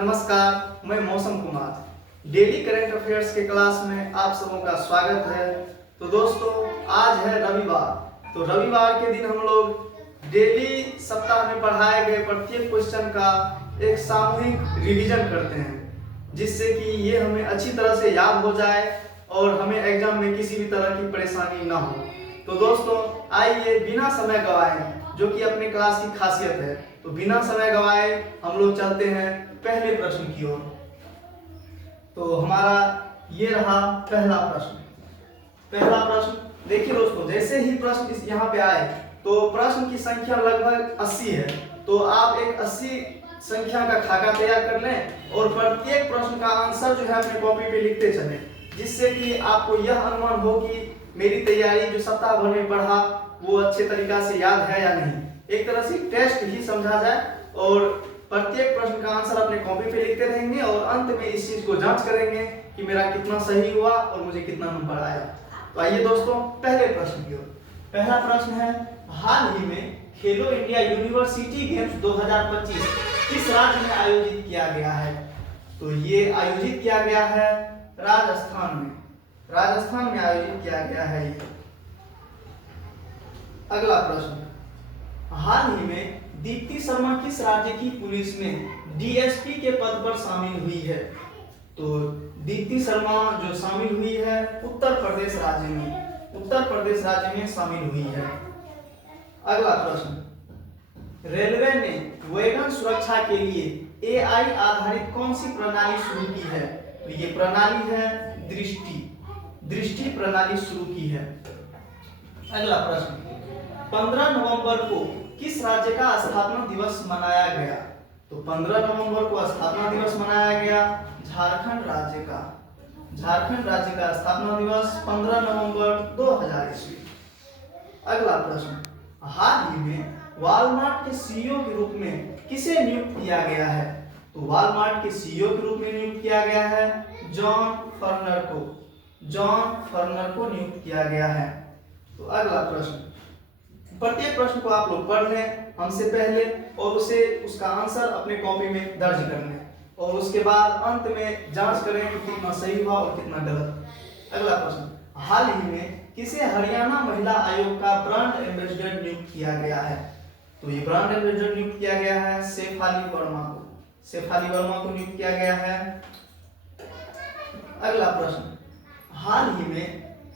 नमस्कार, मैं मौसम कुमार। डेली करंट अफेयर्स के क्लास में आप सबों का स्वागत है। तो दोस्तों, आज है रविवार। तो रविवार के दिन हम लोग डेली सप्ताह में पढ़ाए गए प्रत्येक क्वेश्चन का एक सामूहिक रिवीजन करते हैं, जिससे कि ये हमें अच्छी तरह से याद हो जाए और हमें एग्जाम में किसी भी तरह की परेशानी ना हो। तो दोस्तों, आइए बिना समय गवाए, जो कि अपने क्लास की खासियत है, तो बिना समय गवाए हम लोग चलते हैं पहले प्रश्न की ओर। तो हमारा ये रहा पहला प्रश्न। देखिए दोस्तों, जैसे ही प्रश्न इस यहाँ पे आए तो प्रश्न की संख्या लगभग 80 है। तो आप एक 80 संख्या का खाका तैयार कर लें और प्रत्येक प्रश्न का आंसर जो है अपने कॉपी पे लिखते चलें, जिससे कि आपको यह अनुमान हो कि मेरी तैयारी जो सप्ताह भर में पढ़ा वो अच्छे तरीका से याद है या नहीं। एक तरह से टेस्ट ही समझा जाए और प्रत्येक प्रश्न का आंसर अपने कॉपी पे लिखते रहेंगे और अंत में इस चीज को जांच करेंगे कि मेरा कितना सही हुआ और मुझे कितना नंबर आया। तो आइए दोस्तों, पहले प्रश्न की ओर। पहला प्रश्न है, हाल ही में खेलो इंडिया यूनिवर्सिटी गेम्स 2025 किस राज्य में आयोजित किया गया है? तो ये आयोजित किया गया है राजस्थान में आयोजित किया गया है ये। अगला प्रश्न, हाल ही में दीप्ति शर्मा किस राज्य की पुलिस में डीएसपी के पद पर शामिल हुई है? तो दीप्ति शर्मा जो शामिल हुई है उत्तर प्रदेश राज्य में शामिल हुई है। अगला प्रश्न, रेलवे ने वैगन सुरक्षा के लिए एआई आधारित कौन सी प्रणाली शुरू की है? तो ये प्रणाली है दृष्टि प्रणाली शुरू की है। अगला प्रश्न, 15 नवंबर को किस राज्य का स्थापना दिवस मनाया गया? तो 15 नवंबर को स्थापना दिवस मनाया गया झारखंड राज्य का स्थापना दिवस 15 नवंबर 2000 ईस्वी। अगला प्रश्न, हाल ही में वॉलमार्ट के सीईओ के रूप में किसे नियुक्त किया गया है? तो वॉलमार्ट के सीईओ के रूप में नियुक्त किया गया है जॉन फर्नर को नियुक्त किया गया है। तो अगला प्रश्न, प्रत्येक प्रश्न को आप लोग पढ़ लें हमसे पहले और उसका आंसर अपने कॉपी में दर्ज कर लें और उसके बाद अंत में जांच करें कि कितना सही हुआ और कितना गलत। अगला प्रश्न, हाल ही में किसे हरियाणा महिला आयोग का ब्रांड एम्बेसडर नियुक्त किया गया है? तो ये ब्रांड एम्बेसडर नियुक्त किया गया है शेफाली वर्मा को नियुक्त किया गया है। अगला प्रश्न, हाल ही में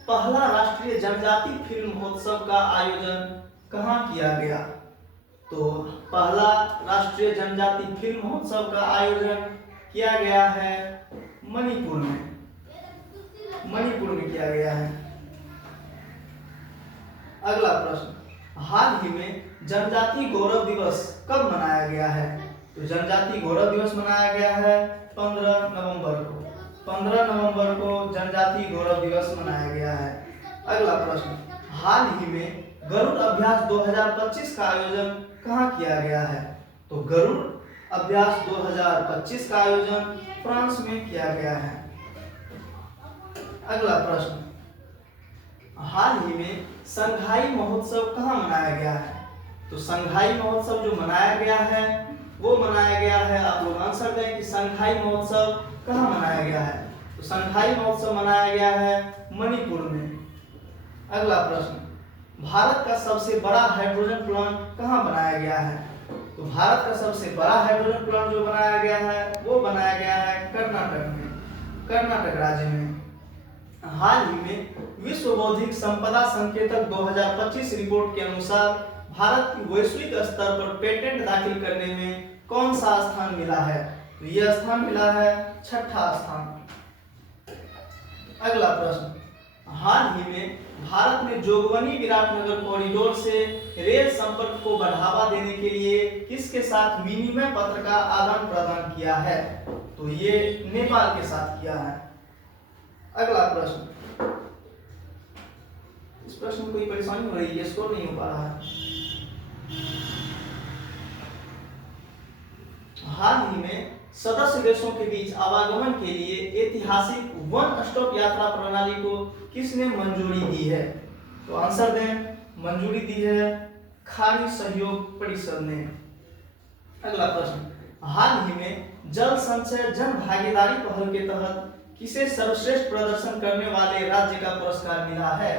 पहला राष्ट्रीय जनजाति फिल्म महोत्सव का आयोजन कहाँ किया गया? तो पहला राष्ट्रीय जनजाति फिल्म महोत्सव का आयोजन किया गया है मणिपुर में किया गया है। अगला प्रश्न, हाल ही में जनजाति गौरव दिवस कब मनाया गया है? तो जनजाति गौरव दिवस मनाया गया है 15 नवंबर को जनजाति गौरव दिवस मनाया गया है। अगला प्रश्न, हाल ही में गरुड़ अभ्यास 2025 का आयोजन कहाँ किया गया है? तो गरुड़ अभ्यास 2025 का आयोजन फ्रांस में किया गया है। अगला प्रश्न, हाल ही में संघाई महोत्सव कहाँ मनाया गया है? तो संघाई महोत्सव जो मनाया गया है वो मनाया गया है, आप लोग आंसर दें कि संघाई महोत्सव कहाँ मनाया गया है? तो संघाई महोत्सव मनाया गया है मणिपुर में। अगला प्रश्न, भारत का सबसे बड़ा हाइड्रोजन प्लांट कहाँ बनाया गया है? तो भारत का सबसे बड़ा हाइड्रोजन प्लांट जो बनाया गया है वो बनाया गया है कर्नाटक राज्य में। हाल ही में विश्व बौद्धिक संपदा संकेतक 2025 रिपोर्ट के अनुसार भारत की वैश्विक स्तर पर पेटेंट दाखिल करने में कौन सा स्थान मिला है? तो यह स्थान मिला है 6ठा स्थान। अगला प्रश्न, हाल ही में भारत ने जोगबनी विराटनगर कॉरिडोर से रेल संपर्क को बढ़ावा देने के लिए किसके साथ विनिमय पत्र का आदान प्रदान किया है? तो ये नेपाल के साथ किया है। अगला प्रश्न, इस प्रश्न में कोई परेशानी हो रही है, स्कोर नहीं हो पा रहा है। हाल ही में सदस्य देशों के बीच आवागमन के लिए ऐतिहासिक वन स्टॉप यात्रा प्रणाली को किसने मंजूरी दी है? तो आंसर दें, मंजूरी दी है खाड़ी सहयोग परिषद ने। अगला प्रश्न, हाल ही में जल संचय जन भागीदारी पहल के तहत किसे सर्वश्रेष्ठ प्रदर्शन करने वाले राज्य का पुरस्कार मिला है?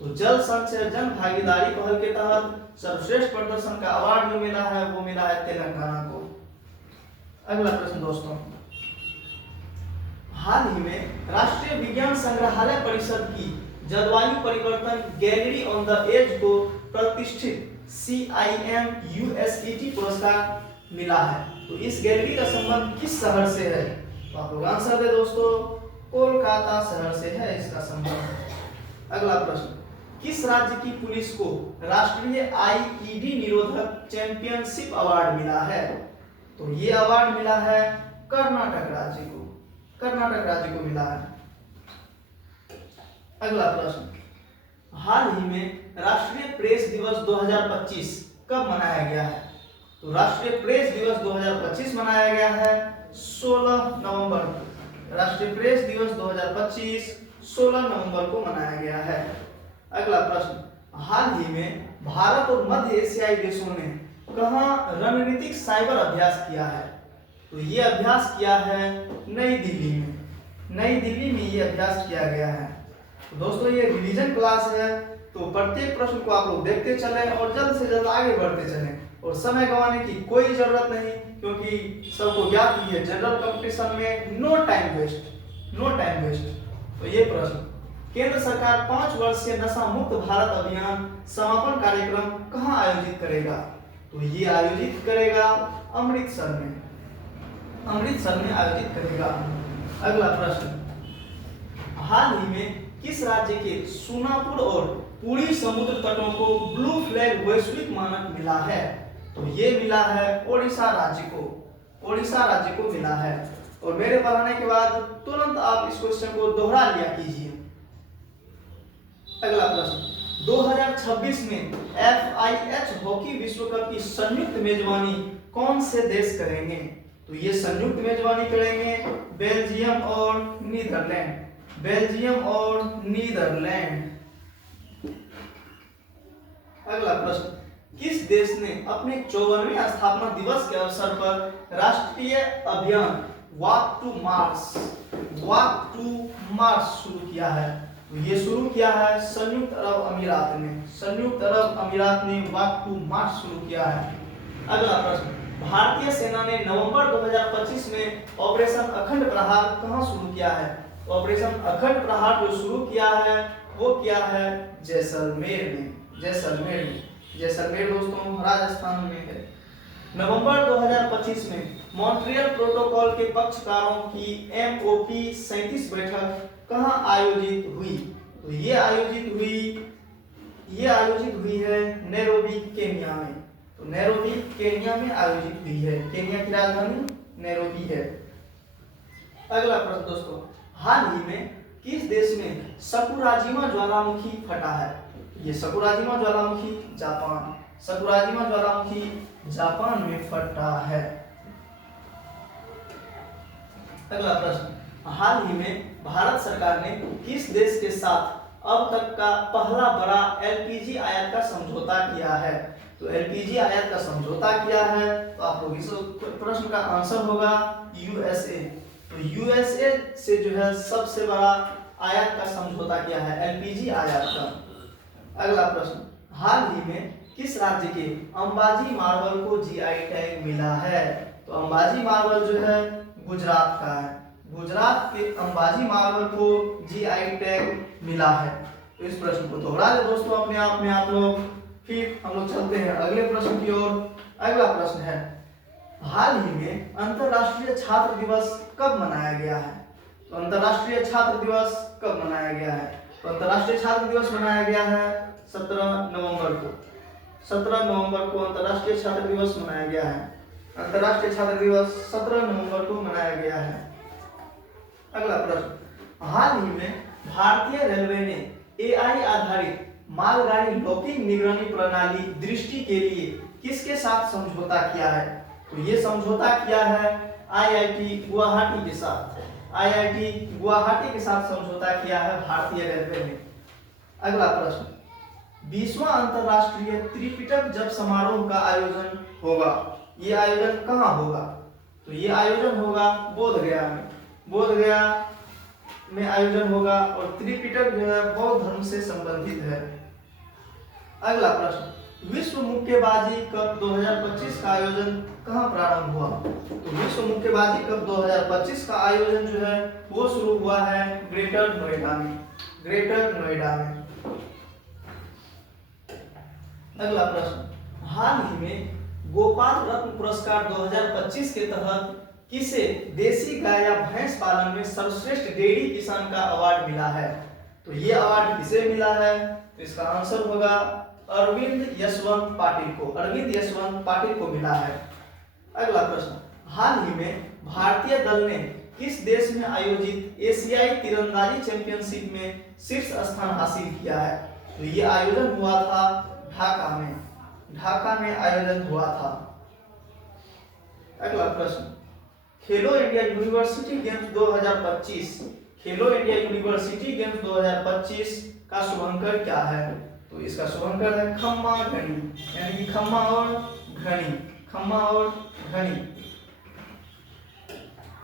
तो जल संचय जन भागीदारी पहल के तहत सर्वश्रेष्ठ प्रदर्शन का अवार्ड जो मिला है वो मिला है तेलंगाना को। अगला प्रश्न दोस्तों, हाल ही में राष्ट्रीय विज्ञान संग्रहालय परिषद की जलवायु परिवर्तन गैलरी ऑन द एज को प्रतिष्ठित CIMUSET पुरस्कार मिला है। तो इस गैलरी का संबंध किस शहर से है? तो आप लोग आंसर दे दोस्तों, कोलकाता शहर से है इसका संबंध। अगला प्रश्न, किस राज्य की पुलिस को राष्ट्रीय IED निरोधक चैंपियनशिप अवार्ड मिला है? तो ये अवार्ड मिला है कर्नाटक राज्य को, कर्नाटक राज्य को मिला है। अगला प्रश्न, हाल ही में राष्ट्रीय प्रेस दिवस 2025 कब मनाया गया है? तो राष्ट्रीय प्रेस दिवस 2025 मनाया गया है 16 नवंबर को। राष्ट्रीय प्रेस दिवस 2025 16 नवंबर को मनाया गया है। अगला प्रश्न, हाल ही में भारत और मध्य एशियाई देशों ने कहाँ रणनीतिक साइबर अभ्यास किया है? तो ये अभ्यास किया है नई दिल्ली में। नई दिल्ली में ये अभ्यास किया गया है। तो दोस्तों ये रिवीजन क्लास है, तो प्रत्येक प्रश्न को आप लोग देखते चलें और जल्द से जल्द आगे बढ़ते चलें और समय गंवाने की कोई जरूरत नहीं, क्योंकि सबको ज्ञात ही है जनरल कंपटीशन में no time waste, no time waste. तो ये प्रश्न, केंद्र सरकार 5 वर्षीय नशा मुक्त भारत अभियान समापन कार्यक्रम कहाँ आयोजित करेगा? तो ये आयोजित करेगा अमृतसर में, अमृतसर में आयोजित करेगा। अगला प्रश्न, हाल ही में किस राज्य के सोनापुर और पुरी समुद्र तटों को ब्लू फ्लैग वैश्विक मानक मिला है? तो ये मिला है ओडिशा राज्य को, ओडिशा राज्य को मिला है। और मेरे पढ़ाने के बाद तुरंत आप इस क्वेश्चन को दोहरा लिया कीजिए। अगला प्रश्न, 2026 में FIH हॉकी विश्व कप की संयुक्त मेजबानी कौन से देश करेंगे? तो ये संयुक्त मेजबानी करेंगे बेल्जियम और नीदरलैंड, बेल्जियम और नीदरलैंड। अगला प्रश्न, किस देश ने अपने 54वें स्थापना दिवस के अवसर पर राष्ट्रीय अभियान walk to Mars, walk to Mars शुरू किया है? तो ये शुरू किया है संयुक्त अरब अमीरात ने, संयुक्त अरब अमीरात ने वॉक टू मार्स शुरू किया है। अगला प्रश्न, भारतीय सेना ने नवंबर 2025 में ऑपरेशन अखंड प्रहार कहां शुरू किया है? ऑपरेशन अखंड प्रहार जो शुरू किया है वो किया है जैसलमेर में, जैसलमेर में। जैसलमेर दोस्तों राजस्थान में है। नवंबर 2025 में मॉन्ट्रियल प्रोटोकॉल के पक्षकारों की MOP 37 बैठक कहां आयोजित हुई? तो ये आयोजित हुई है नैरोबी केन्या में। तो नैरोबी केन्या में आयोजित हुई है, केन्या की राजधानी नैरोबी है। अगला प्रश्न दोस्तों, हाल ही में किस देश में सकुराजिमा ज्वालामुखी फटा है? ये सकुराजिमा ज्वालामुखी जापान, सकुराजिमा ज्वालामुखी जापान में फटा है। अगला प्रश्न, हाल ही में भारत सरकार ने किस देश के साथ अब तक का पहला बड़ा LPG आयात का समझौता किया है? तो LPG आयात का समझौता किया है, तो आप लोग इस प्रश्न का आंसर होगा USA। तो USA से जो है सबसे बड़ा आयात का समझौता किया है, LPG आयात का। अगला प्रश्न, हाल ही में किस राज्य के अंबाजी मार्बल को GI टैग मिला है? तो अंबाजी मार्बल जो है गुजरात का है, गुजरात के अंबाजी मार्बल को GI टैग मिला है। तो इस प्रश्न को दोहरा ले दोस्तों अपने आप में आप लोग। फिर हम लोग चलते हैं अगले प्रश्न की ओर। अगला प्रश्न है, हाल ही में अंतरराष्ट्रीय छात्र दिवस कब मनाया गया है? तो अंतरराष्ट्रीय छात्र दिवस कब मनाया गया है? तो अंतरराष्ट्रीय छात्र दिवस मनाया गया है 17 नवंबर को। 17 नवंबर को अंतरराष्ट्रीय छात्र दिवस मनाया गया है। अंतरराष्ट्रीय छात्र दिवस 17 नवंबर को मनाया गया है। अगला प्रश्न, हाल ही में भारतीय रेलवे ने AI आधारित मालगाड़ी लॉकिंग निगरानी प्रणाली दृष्टि के लिए किसके साथ समझौता किया है? तो ये समझौता किया है IIT गुवाहाटी के साथ, IIT गुवाहाटी के साथ समझौता किया है भारतीय रेलवे ने। अगला प्रश्न, 20वां अंतरराष्ट्रीय त्रिपिटक जप समारोह का आयोजन होगा, ये आयोजन कहाँ होगा? तो ये आयोजन होगा बोध गया में। बोध गया में आयोजन होगा और त्रिपिटक जो है बौद्ध धर्म से संबंधित है। अगला प्रश्न, विश्व मुक्केबाजी कप 2025 का आयोजन कहाँ प्रारंभ हुआ? तो विश्व मुक्केबाजी कप 2025 का आयोजन जो है वो शुरू हुआ है ग्रेटर नोएडा में। ग्रेटर नोएडा में। अगला प्रश्न, हाल ही में गोपाल रत्न पुरस्कार 2025 के तहत किसे देसी गाय या भैंस पालन में सर्वश्रेष्ठ डेयरी किसान का अवार्ड मिला है? तो ये अवार्ड किसे मिला है? तो इसका आंसर होगा अरविंद यशवंत पाटिल को। अरविंद यशवंत पाटिल को मिला है। अगला प्रश्न, हाल ही में भारतीय दल ने किस देश में आयोजित एशियाई तीरंदाजी चैंपियनशिप में शीर्ष स्थान हासिल किया है? तो ये आयोजन हुआ था ढाका में। ढाका में आयोजन हुआ था। अगला प्रश्न, खेलो इंडिया यूनिवर्सिटी गेम्स 2025। खेलो इंडिया यूनिवर्सिटी गेम्स 2025 का शुभंकर क्या है? तो इसका शुभंकर है खम्मा घनी, यानी कि खम्मा और घनी। खम्मा और घनी।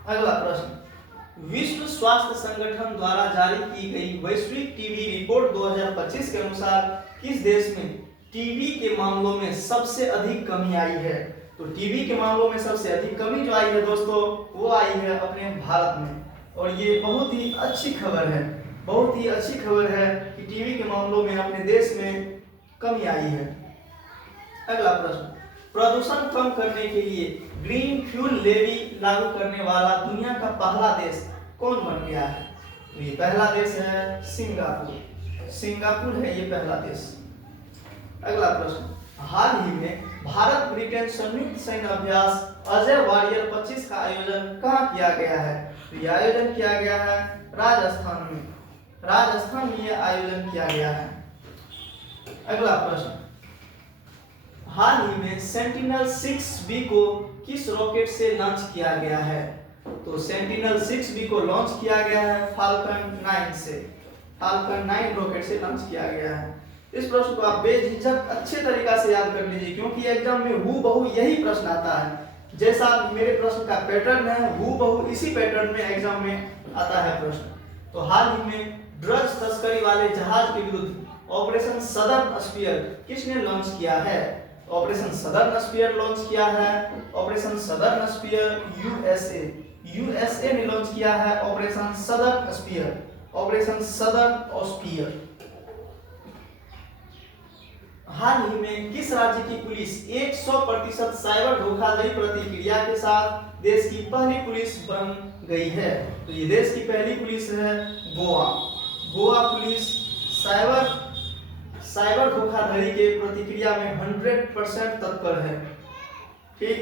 अगला प्रश्न, विश्व स्वास्थ्य संगठन द्वारा जारी की गई वैश्विक टीबी रिपोर्ट 2025 के अनुसार किस देश में टीबी के मामलों में सबसे अधिक कमी आई है? तो टीबी के मामलों में सबसे अधिक कमी जो आई है दोस्तों वो आई है अपने भारत में। और ये बहुत ही अच्छी खबर है, बहुत ही अच्छी खबर है कि टीबी के मामलों में अपने देश में कमी आई है। अगला प्रश्न, प्रदूषण कम करने के लिए ग्रीन फ्यूल लेवी लागू करने वाला दुनिया का पहला देश कौन बन गया है? तो ये पहला देश है सिंगापुर। सिंगापुर है ये पहला देश। अगला प्रश्न, हाल ही में भारत ब्रिटेन संयुक्त सैन्य अभ्यास अजय वॉरियर 25 का आयोजन कहाँ किया गया है? तो यह आयोजन किया गया है राजस्थान में। राजस्थान में यह आयोजन किया गया है। अगला प्रश्न, हाल ही में सेंटिनल 6B को किस रॉकेट से लॉन्च किया गया है? तो सेंटिनल 6B को लॉन्च किया गया है फाल्कन 9 से। फाल्कन 9 रॉकेट से लॉन्च किया गया है। इस प्रश्न को आप बेझिझक अच्छे तरीका से याद कर लीजिए क्योंकि एग्जाम में हूबहू यही प्रश्न आता है। जैसा मेरे प्रश्न का पैटर्न है हूबहू इसी पैटर्न में एग्जाम में आता है प्रश्न। तो हाल ही में ड्रग्स तस्करी वाले जहाज के विरुद्ध ऑपरेशन सदर्न स्पीयर किसने लॉन्च किया है? ऑपरेशन सदर्न स्पीयर लॉन्च किया है ऑपरेशन सदर्न स्पीयर यूएसए ने लॉन्च किया है operation southern spear. Operation southern spear. हाल ही में किस राज्य की पुलिस 100% साइबर धोखाधड़ी प्रतिक्रिया के साथ देश की पहली पुलिस बन गई है? तो ये देश की पहली पुलिस है गोवा। गोवा पुलिस साइबर धोखाधड़ी के प्रतिक्रिया में 100% तत्पर है। ठीक।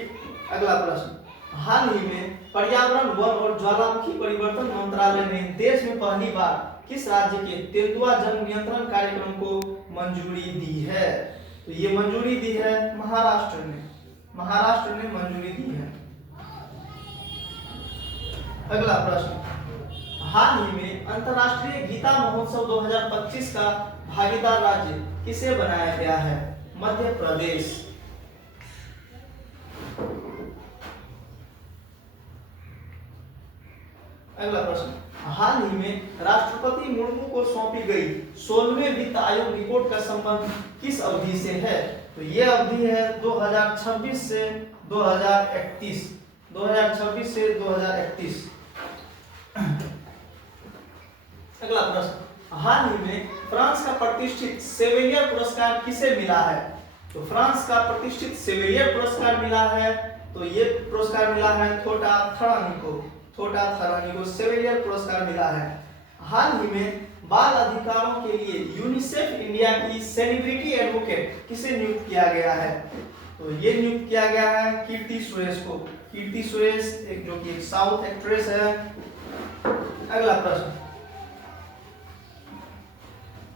अगला प्रश्न, हाल ही में पर्यावरण वन और ज्वालामुखी परिवर्तन मंत्रालय ने देश में पहली बार किस राज्य के तेंदुआ जन्म नियंत्रण कार्यक्रम को मंजूरी दी है? तो ये मंजूरी दी है महाराष्ट्र ने। महाराष्ट्र ने मंजूरी दी है। अगला प्रश्न, हाल ही में अंतर्राष्ट्रीय गीता महोत्सव 2025 का भागीदार राज्य किसे बनाया गया है? मध्य प्रदेश। अगला प्रश्न, हाल ही में राष्ट्रपति मुर्मू को सौंपी गई 16वें वित्त आयोग रिपोर्ट का संबंध किस अवधि से है? तो यह अवधि है 2026 से 2031। 2026 से 2031। अगला प्रश्न, हाल ही में फ्रांस का प्रतिष्ठित सेवेलियर पुरस्कार किसे मिला है? तो फ्रांस का प्रतिष्ठित सेवेलियर पुरस्कार मिला है तो ये पुरस्कार मिला है थोटा थरानी को। थोटा थरानी को सेवेलियर पुरस्कार मिला है। हाल ही में बाल अधिकारों के लिए यूनिसेफ इंडिया की सेलिब्रिटी एडवोकेट किसे नियुक्त किया गया है? तो ये नियुक्त किया गया है कीर्ति सुरेश को। कीर्ति सुरेश जो कि एक साउथ एक्ट्रेस है। अगला प्रश्न,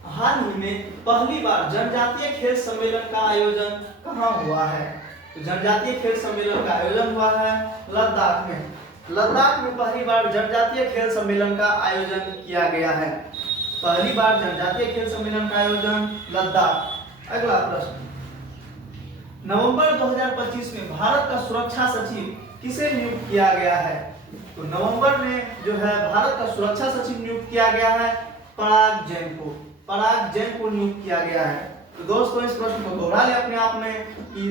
हाल ही में पहली बार जनजातीय खेल सम्मेलन का आयोजन कहाँ हुआ है? तो जनजातीय खेल सम्मेलन का आयोजन हुआ है लद्दाख में। लद्दाख में पहली बार जनजातीय खेल सम्मेलन का आयोजन किया गया है। पहली बार जनजातीय खेल सम्मेलन का आयोजन लद्दाख। अगला प्रश्न, नवंबर 2025 में भारत का सुरक्षा सचिव किसे नियुक्त किया गया है? तो नवंबर में जो है भारत का सुरक्षा सचिव नियुक्त किया गया है पराग जैन को। पराग जैन को नियुक्त किया गया है। तो दोस्तों इस प्रश्न को दोहरा ले अपने आप में कि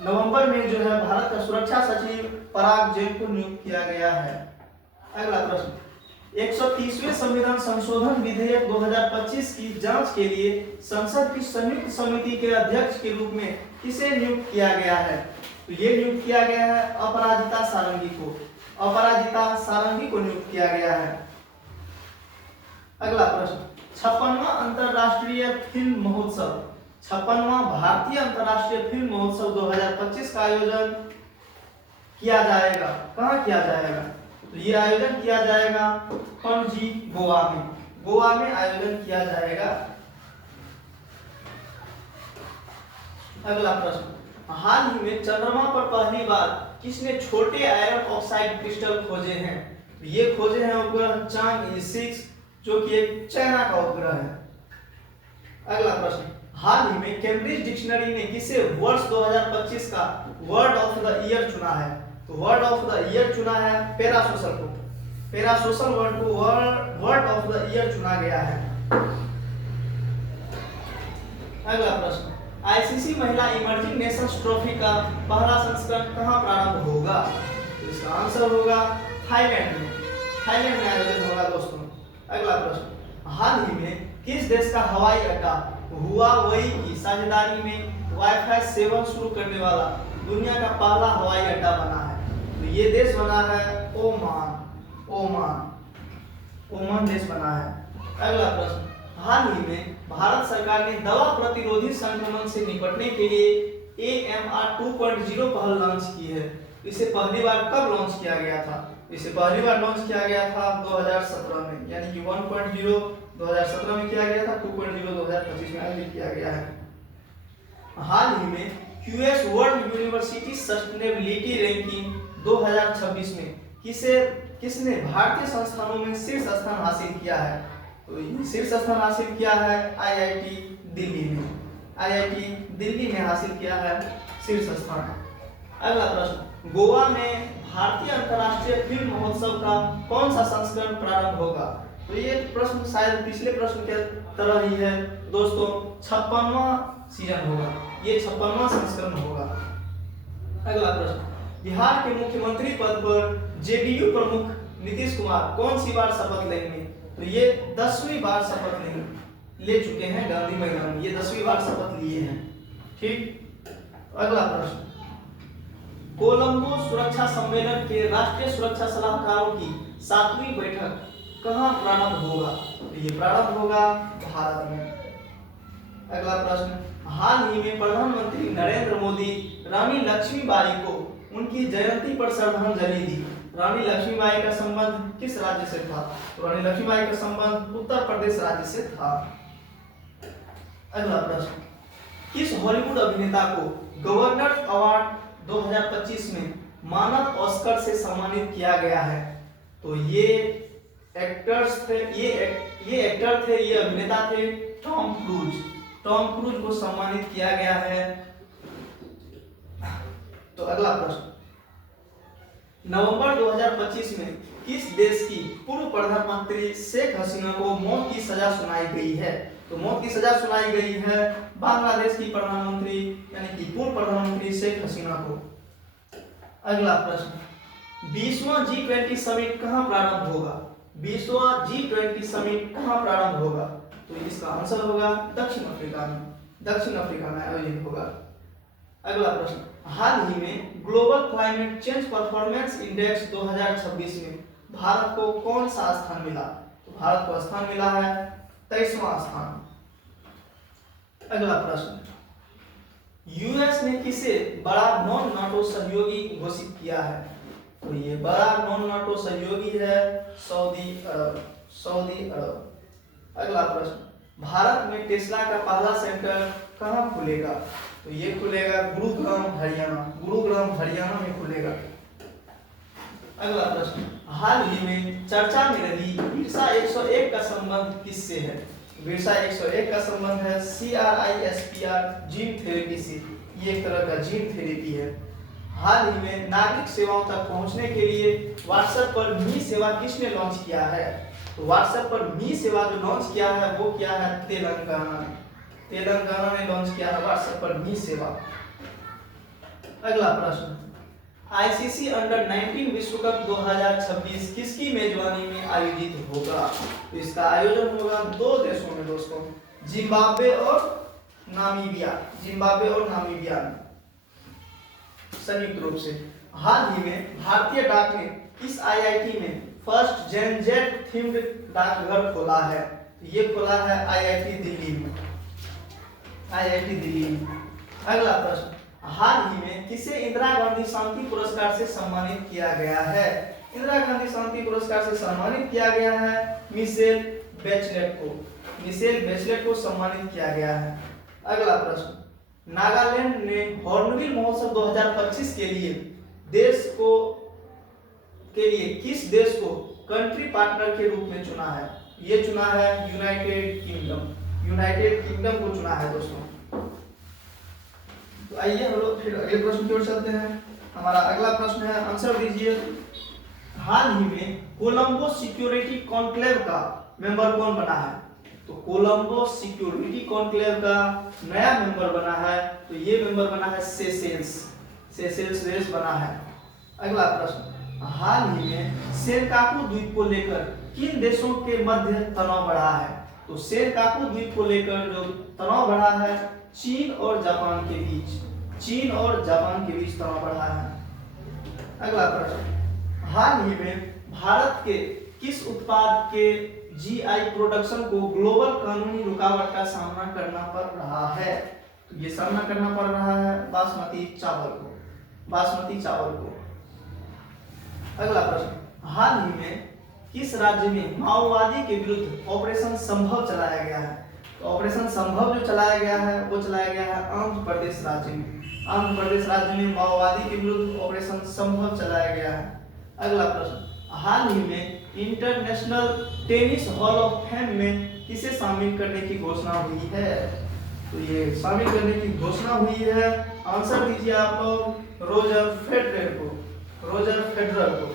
नवंबर में जो है भारत का सुरक्षा सचिव पराग जैन को नियुक्त किया गया है। अगला प्रश्न, 130वें संविधान संशोधन विधेयक 2025 की जांच के लिए संसद की संयुक्त समिति के अध्यक्ष के रूप में किसे नियुक्त किया गया है? तो ये नियुक्त किया गया है अपराजिता सारंगी को। अपराजिता सारंगी को नियुक्त किया गया है। अगला प्रश्न, 56वां अंतरराष्ट्रीय फिल्म महोत्सव, 56वां भारतीय अंतरराष्ट्रीय फिल्म महोत्सव 2025 का आयोजन किया जाएगा। कहाँ किया जाएगा? तो ये आयोजन किया जाएगा पणजी गोवा में। गोवा में आयोजन किया जाएगा। अगला प्रश्न, हाल ही में चंद्रमा पर पहली बार किसने छोटे आयरन ऑक्साइड क्रिस्टल खोजे हैं? तो ये खोजे हैं उपग्रह चांग E6 जो कि एक चाइना का उपग्रह है। अगला प्रश्न, हाल ही में कैम्ब्रिज डिक्शनरी ने किसे वर्ष 2025 का वर्ड ऑफ द ईयर चुना है? तो वर्ड ऑफ द ईयर चुना है पैरासोशल को। पैरासोशल वर्ड को वर्ड ऑफ द ईयर चुना गया है। अगला प्रश्न, आईसीसी महिला इमर्जिंग नेशंस ट्रॉफी का पहला संस्करण कहां प्रारंभ होगा? तो इसका आंसर होगा थाईलैंड में। थाईलैंड में आयोजन होगा दोस्तों। अगला प्रश्न, हाल ही में किस देश का हवाई अड्डा हुआवेई की साझेदारी में वाईफाई 7 शुरू करने वाला दुनिया का पहला हवाई अड्डा बना है? तो ये देश बना है ओमान। ओमान देश बना है। अगला प्रश्न, हाल ही में भारत सरकार ने दवा प्रतिरोधी संक्रमण से निपटने के लिए AMR 2.0 पहल लॉन्च की है। इसे पहली बार कब लॉन्च किया गया था? इसे पहली बार लॉन्च किया गया था 2017 में, यानी कि 1.0 2017 में किया गया था, 2.0 2025 में आयोजित किया गया है। हाल ही में QS world university sustainability ranking 2026 में किसने भारतीय संस्थानों में शीर्ष स्थान हासिल किया है? तो शीर्ष स्थान हासिल किया है IIT दिल्ली में। IIT दिल्ली ने हासिल किया है शीर्ष स्थान। अगला प्रश्न, गोवा में भारतीय अंतरराष्ट्रीय फिल्म महोत्सव का कौन सा संस्करण प्रारंभ होगा? तो ये प्रश्न शायद पिछले प्रश्न के तरह ही है दोस्तों, 56वां सीजन होगा। ये 56वां संस्करण होगा। अगला प्रश्न, बिहार के मुख्यमंत्री पद पर JDU प्रमुख नीतीश कुमार कौन सी बार शपथ लेंगे? तो ये 10वीं बार शपथ ले चुके हैं गांधी मैदान में। ये 10वीं बार शपथ लिए हैं। ठीक। अगला प्रश्न, कोलंबो सुरक्षा सम्मेलन के राष्ट्रीय सुरक्षा सलाहकारों की 7वीं बैठक कहां प्रारंभ होगा? तो ये प्रारंभ होगा भारत में। अगला प्रश्न, हाल ही में प्रधानमंत्री नरेंद्र मोदी रानी लक्ष्मीबाई को उनकी जयंती पर श्रद्धांजलि दी। रानी लक्ष्मीबाई का संबंध किस राज्य से था? तो रानी लक्ष्मीबाई का संबंध उत्तर प्रदेश राज्य से था। अगला प्रश्न, किस हॉलीवुड अभिनेता को गवर्नर अवार्ड 2025 में मानद ऑस्कर से सम्मानित किया गया है? तो ये एक्टर्स थे, ये एक्टर थे, ये अभिनेता थे टॉम क्रूज। टॉम क्रूज को सम्मानित किया गया है। तो अगला प्रश्न, नवंबर 2025 में किस देश की पूर्व प्रधानमंत्री शेख हसीना को मौत की सजा सुनाई गई है? तो मौत की सजा सुनाई गई है बांग्लादेश की प्रधानमंत्री यानी कि पूर्व प्रधानमंत्री शेख हसीना को। अगला प्रश्न, 20वां G20 समिट कहां प्रारंभ होगा? 20वां G20 समिट कहां प्रारंभ होगा? तो इसका आंसर होगा दक्षिण अफ्रीका में। दक्षिण अफ्रीका में आयोजित होगा। अगला प्रश्न, हाल ही में global climate change performance index 2026 में भारत को कौन सा स्थान मिला? तो भारत को स्थान मिला है 23वां स्थान। अगला प्रश्न, यूएस ने किसे बड़ा नॉन नाटो सहयोगी घोषित किया है? तो ये बड़ा नॉन नाटो सहयोगी है सऊदी अरब। अगला प्रश्न, भारत में टेस्ला का पहला सेंटर कहां खुलेगा? तो ये खुलेगा गुरुग्राम हरियाणा में खुलेगा। अगला प्रश्न, हाल ही में चर्चा में रही बिरसा 101 का संबंध किससे है? बिरसा 101 का संबंध है CRISPR जीन थेरेपी से। ये एक तरह का जीन थेरेपी है। हाल ही में नागरिक सेवाओं तक पहुंचने के लिए व्हाट्सएप पर मी सेवा किसने लॉन्च किया है? तो व्हाट्सएप पर मी सेवा जो लॉन्च किया है वो क्या है? तेलंगाना ने। तेलंगाना ने लॉन्च किया है व्हाट्सएप पर मी सेवा। अगला प्रश्न, आईसीसी अंडर 19 विश्व कप 2026 किसकी मेजबानी में आयोजित होगा? तो इसका आयोजन होगा दो देशों में दोस्तों, जिम्बाब्वे और नामीबिया। जिम्बाब्वे और नामीबिया में संयुक्त रूप से। हाल ही में भारतीय डाक ने किस आईआईटी में फर्स्ट जेन जेट थीम्ड डाकघर खोला है? ये खोला है आईआईटी दिल्ली में। आईआईटी दिल्ली में। अगला प्रश्न, हाल ही में किसे इंदिरा गांधी शांति पुरस्कार से सम्मानित किया गया है? इंदिरा गांधी शांति पुरस्कार से सम्मानित किया गया है मिशेल बैचलेट को। मिशेल बैचलेट को सम्मानित किया गया है। अगला प्रश्न, नागालैंड ने हॉर्नबिल महोत्सव 2025 के लिए किस देश को कंट्री पार्टनर के रूप में चुना है? ये चुना है यूनाइटेड किंगडम। यूनाइटेड किंगडम को चुना है दोस्तों। तो आइए हम लोग फिर अगले प्रश्न की ओर चलते हैं। हमारा अगला प्रश्न है, आंसर दीजिए। हाल ही में कोलंबो सिक्योरिटी कॉन्क्लेव का मेंबर कौन बना है? तो कोलंबो सिक्योरिटी कॉन्क्लेव का नया मेंबर बना है, तो ये मेंबर बना है सेशेल्स। सेशेल्स देश बना है। अगला प्रश्न, हाल ही में सेनकाकू द्वीप को लेकर किन देशों के मध्य तनाव बढ़ा है? तो सेनकाकू द्वीप को लेकर जो तनाव बढ़ा है चीन और जापान के बीच। चीन और जापान के बीच तनाव बढ़ा है। अगला प्रश्न, हाल ही में भारत के किस उत्पाद के जीआई प्रोडक्शन को ग्लोबल कानूनी रुकावट का सामना करना पड़ रहा है? तो ये सामना करना पड़ रहा है बासमती चावल को। बासमती चावल को। अगला प्रश्न, हाल ही में किस राज्य में माओवादी के विरुद्ध ऑपरेशन संभव चलाया गया है? तो ऑपरेशन संभव जो चलाया गया है वो चलाया गया है आंध्र प्रदेश राज्य में। आंध्र प्रदेश राज्य में माओवादी के विरुद्ध ऑपरेशन संभव चलाया गया है। अगला प्रश्न, हाल ही में international tennis hall of fame में किसे शामिल करने की घोषणा हुई है? तो ये शामिल करने की घोषणा हुई है, आंसर दीजिए आप लोग, रोजर फेडरर को। रोजर फेडरर को।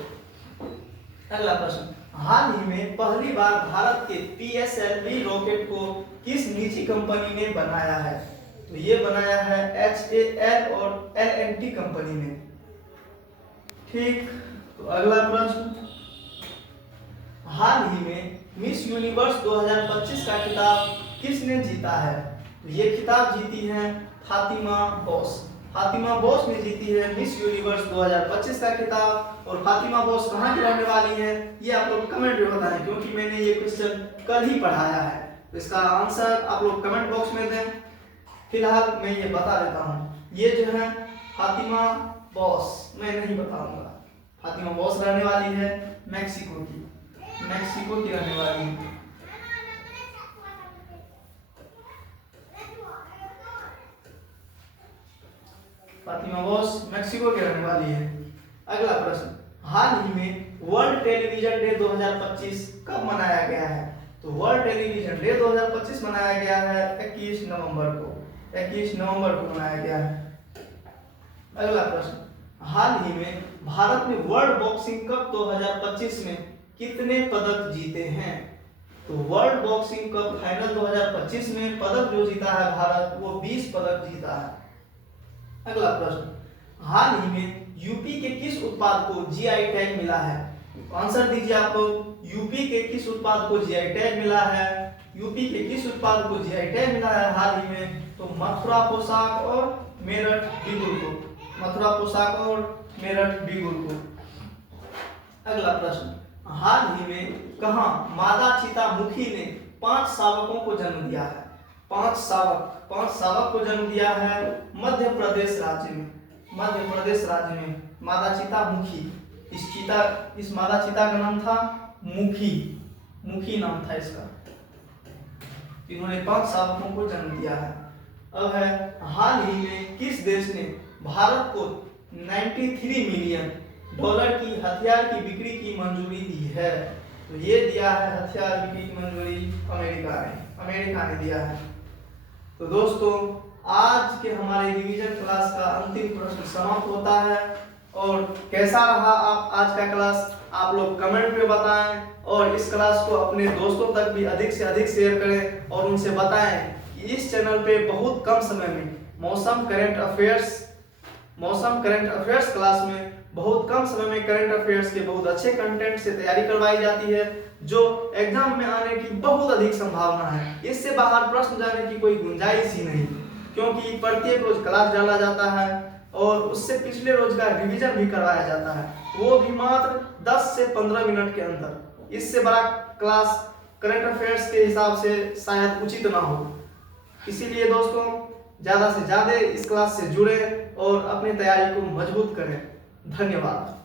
अगला प्रश्न, हाल ही में पहली बार भारत के पीएसएलवी रॉकेट को किस निजी कंपनी ने बनाया है? तो ये बनाया है HAL और L&T कंपनी ने। ठीक। तो अगला प्रश्न, हाल ही में मिस यूनिवर्स 2025 का खिताब किसने जीता है? तो ये खिताब जीती है फातिमा बोस। फातिमा बोस ने जीती है मिस यूनिवर्स 2025 का खिताब। और फातिमा बोस कहाँ की रहने वाली है ये आप लोग कमेंट में बताएं, क्योंकि मैंने ये क्वेश्चन कल ही पढ़ाया है। तो इसका आंसर आप लोग कमेंट बॉक्स में दें। फिलहाल मैं ये बता देता हूँ, ये जो है फातिमा बोस मैं नहीं बताऊंगा। फातिमा बोस रहने वाली है मैक्सिको की। मैक्सिको की रहने वाली है। फातिमा बोस मैक्सिको की रहने वाली है। अगला प्रश्न, हाल ही में वर्ल्ड टेलीविजन डे 2025 कब मनाया गया है? तो वर्ल्ड टेलीविजन डे 2025 मनाया गया है 21 नवंबर को। 21 नवंबर को मनाया गया है। अगला प्रश्न, हाल ही में भारत ने वर्ल्ड बॉक्सिंग कप 2025 में कितने पदक जीते हैं? तो वर्ल्ड बॉक्सिंग कप फाइनल 2025 में पदक जो जीता है भारत, वो 20 पदक जीता है। अगला प्रश्न, हाल ही में यूपी के किस उत्पाद को जीआई टैग मिला है? आंसर दीजिए आप लोग, यूपी के किस उत्पाद को जीआई टैग मिला है? यूपी के किस उत्पाद को जीआई टैग मिला है हाल ही में? तो मथुरा पोशाक और मेरठ बिगुल को। मथुरा पोशाक और मेरठ बिगुल को। अगला प्रश्न, हाल ही में कहां मादा चीता मुखी ने 5 शावकों को जन्म दिया है? 5 शावक को जन्म दिया है मध्य प्रदेश राज्य में। मध्य प्रदेश राज्य में मादा चीता मुखी। इस मादा चीता का नाम था मुखी। मुखी नाम था इसका। इन्होंने 5 शावकों को जन्म दिया है। अब है, हाल ही में किस देश ने भारत को 93 मिलियन डॉलर की हथियार की बिक्री की मंजूरी दी है? तो ये दिया है हथियार बिक्री की मंजूरी अमेरिका ने दिया है। तो दोस्तों आज के हमारे रिवीजन क्लास का अंतिम प्रश्न समाप्त होता है। और कैसा रहा आप आज का क्लास, आप लोग कमेंट में बताएं और इस क्लास को अपने दोस्तों तक भी अधिक से अधिक शेयर करें और उनसे बताएं कि इस चैनल पे बहुत कम समय में मौसम करंट अफेयर्स क्लास में बहुत कम समय में करंट अफेयर्स के बहुत अच्छे कंटेंट से तैयारी करवाई जाती है, जो एग्जाम में आने की बहुत अधिक संभावना है। इससे बाहर प्रश्न जाने की कोई गुंजाइश ही नहीं, क्योंकि प्रत्येक रोज क्लास डाला जाता है और उससे पिछले रोज का रिवीजन भी करवाया जाता है, वो भी मात्र 10 से 15 मिनट के अंदर। इससे बड़ा क्लास करंट अफेयर्स के हिसाब से शायद उचित ना हो। इसीलिए दोस्तों ज़्यादा से ज़्यादा इस क्लास से जुड़े और अपनी तैयारी को मजबूत करें। धन्यवाद।